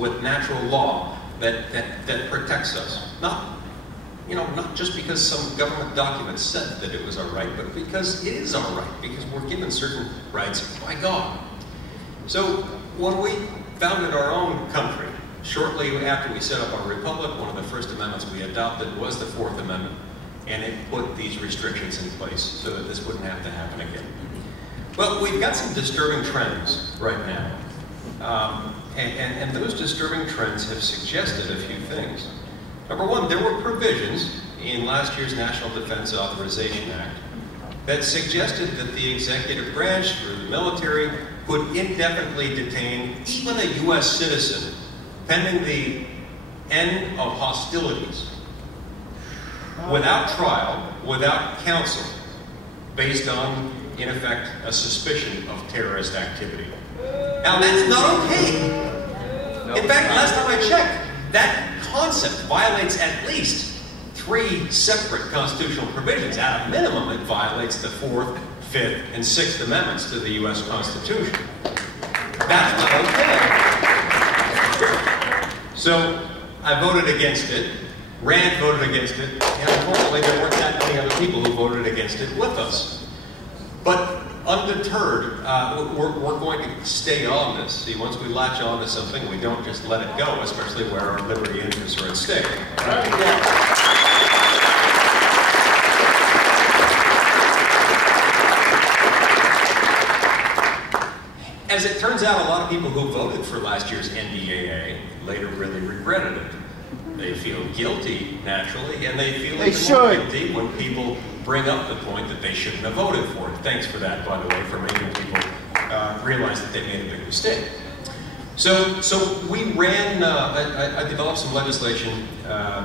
with natural law that protects us. Not just because some government document said that it was our right, but because it is our right, because we're given certain rights by God. So when we founded our own country, shortly after we set up our republic, one of the first amendments we adopted was the Fourth Amendment, and it put these restrictions in place so that this wouldn't have to happen again. Well, we've got some disturbing trends right now, and those disturbing trends have suggested a few things. Number one, there were provisions in last year's National Defense Authorization Act that suggested that the executive branch, through the military, could indefinitely detain even a U.S. citizen pending the end of hostilities, without trial, without counsel, based on, in effect, a suspicion of terrorist activity. Now, that's not okay. In fact, last time I checked, that concept violates at least 3 separate constitutional provisions. At a minimum, it violates the 4th, 5th, and 6th Amendments to the U.S. Constitution. That's not okay. So, I voted against it. Rand voted against it. And unfortunately, there weren't that many other people who voted against it with us. But undeterred, we're going to stay on this. See, once we latch on to something, we don't just let it go, especially where our liberty interests are at stake. As it turns out, a lot of people who voted for last year's NDAA later really regretted it. They feel guilty, naturally, and they feel even more guilty when people bring up the point that they shouldn't have voted for it. Thanks for that, by the way, for making people realize that they made a big mistake. So we ran, I developed some legislation.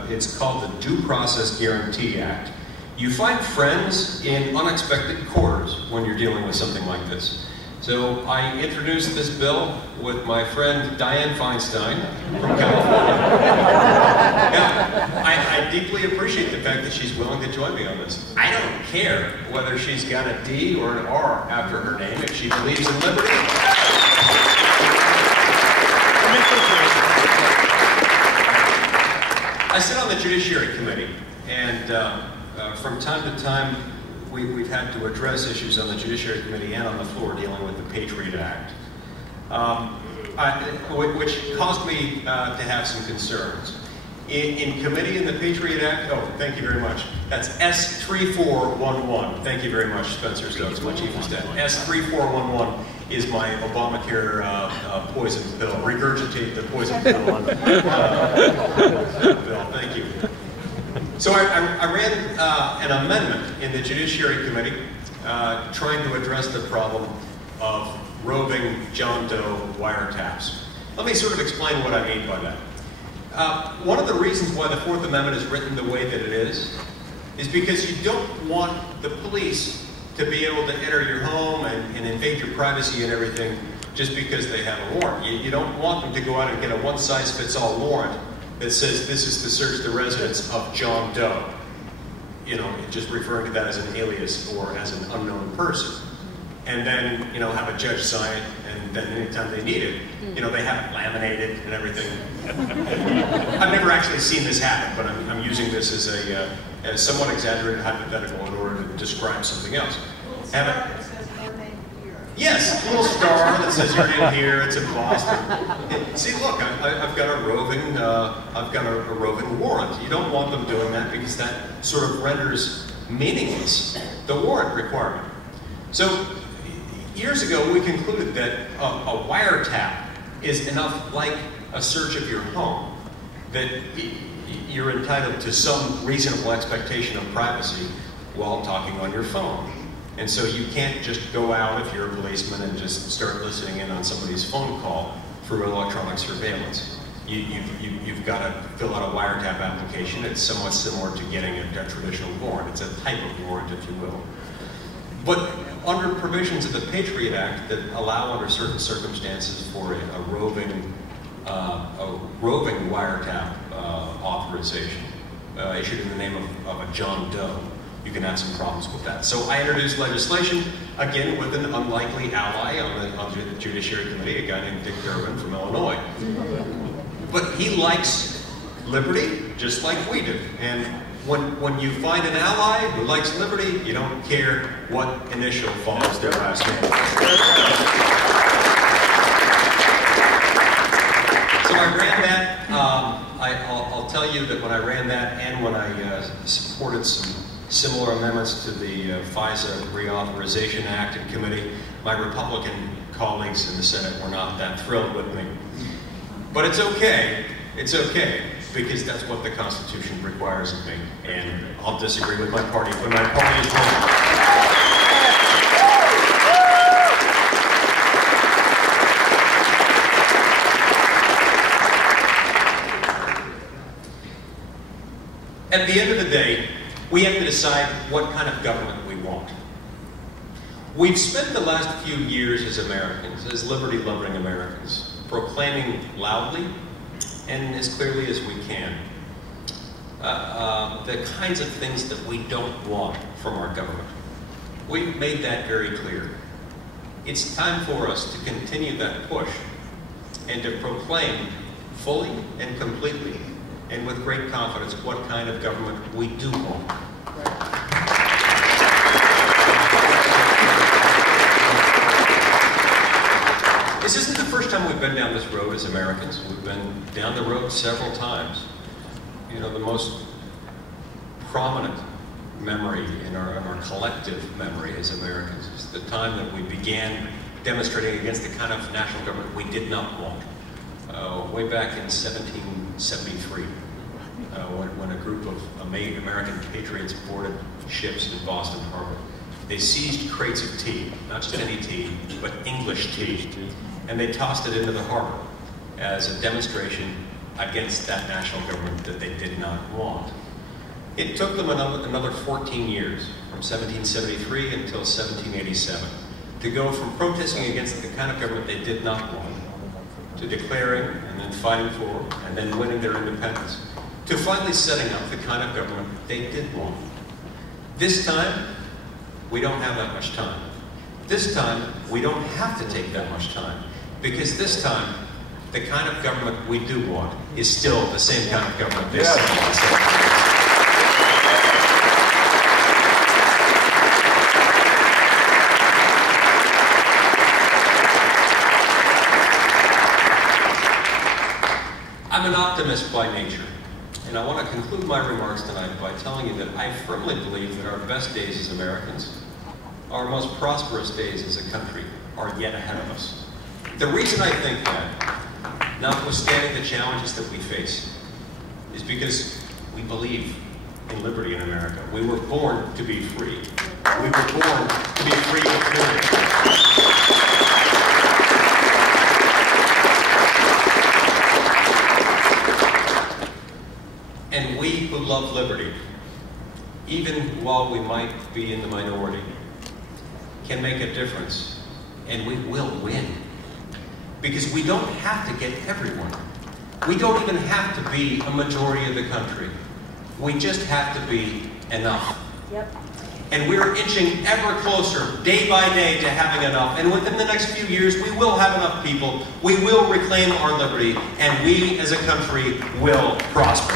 It's called the Due Process Guarantee Act. You find friends in unexpected quarters when you're dealing with something like this. So I introduced this bill with my friend Dianne Feinstein from California. Now, I deeply appreciate the fact that she's willing to join me on this. I don't care whether she's got a D or an R after her name if she believes in liberty. I sit on the Judiciary Committee, and from time to time, we've had to address issues on the Judiciary Committee and on the floor dealing with the Patriot Act, which caused me to have some concerns. In committee in the Patriot Act, oh, thank you very much. That's S3411. Thank you very much, Spencer Stokes, my chief of staff. S3411 is my Obamacare poison pill. Regurgitate the poison pill bill. Thank you. So I ran an amendment in the Judiciary Committee trying to address the problem of roving John Doe wiretaps. Let me sort of explain what I mean by that. One of the reasons why the Fourth Amendment is written the way that it is because you don't want the police to be able to enter your home and invade your privacy and everything just because they have a warrant. You don't want them to go out and get a one-size-fits-all warrant that says this is to search the residence of John Doe. You know, just referring to that as an alias or as an unknown person. And then, you know, have a judge sign it, and then anytime they need it, you know, they have it laminated and everything. I've never actually seen this happen, but I'm using this as a somewhat exaggerated hypothetical in order to describe something else. Have it. Yes, a little star that says your name here. It's in Boston. See, look, I've got a roving warrant. You don't want them doing that because that sort of renders meaningless the warrant requirement. So years ago, we concluded that a wiretap is enough like a search of your home, that you're entitled to some reasonable expectation of privacy while talking on your phone. And so you can't just go out if you're a policeman and just start listening in on somebody's phone call through electronic surveillance. You've got to fill out a wiretap application. It's somewhat similar to getting a traditional warrant. It's a type of warrant, if you will. But under provisions of the Patriot Act that allow under certain circumstances for a roving wiretap authorization issued in the name of a John Doe, you can have some problems with that. So I introduced legislation, again, with an unlikely ally on the Judiciary Committee, a guy named Dick Durbin from Illinois. But he likes liberty just like we do. And when you find an ally who likes liberty, you don't care what initial follows their last name. So I ran that. I'll tell you that when I ran that and when I supported some similar amendments to the FISA Reauthorization Act in committee, my Republican colleagues in the Senate were not that thrilled with me. But it's okay, because that's what the Constitution requires of me. And I'll disagree with my party when my party is wrong. At the end of the day, we have to decide what kind of government we want. We've spent the last few years as Americans, as liberty-loving Americans, proclaiming loudly and as clearly as we can the kinds of things that we don't want from our government. We've made that very clear. It's time for us to continue that push and to proclaim fully and completely and with great confidence what kind of government we do want. This isn't the first time we've been down this road as Americans. We've been down the road several times. You know, the most prominent memory in our collective memory as Americans is the time that we began demonstrating against the kind of national government we did not want. Way back in 1773, when a group of American patriots boarded ships in Boston Harbor. They seized crates of tea, not just any tea, but English tea, and they tossed it into the harbor as a demonstration against that national government that they did not want. It took them another 14 years, from 1773 until 1787, to go from protesting against the kind of government they did not want, to declaring and then fighting for, and then winning their independence, to finally setting up the kind of government they did want. This time, we don't have that much time. This time, we don't have to take that much time, because this time, the kind of government we do want is still the same kind of government they set up in the 70s. I'm an optimist by nature, and I want to conclude my remarks tonight by telling you that I firmly believe that our best days as Americans, our most prosperous days as a country, are yet ahead of us. The reason I think that, notwithstanding the challenges that we face, is because we believe in liberty in America. We were born to be free. We were born to be free and clear. And we who love liberty, even while we might be in the minority, can make a difference, and we will win. Because we don't have to get everyone. We don't even have to be a majority of the country. We just have to be enough. Yep. And we're inching ever closer, day by day, to having enough. And within the next few years, we will have enough people. We will reclaim our liberty, and we as a country will prosper.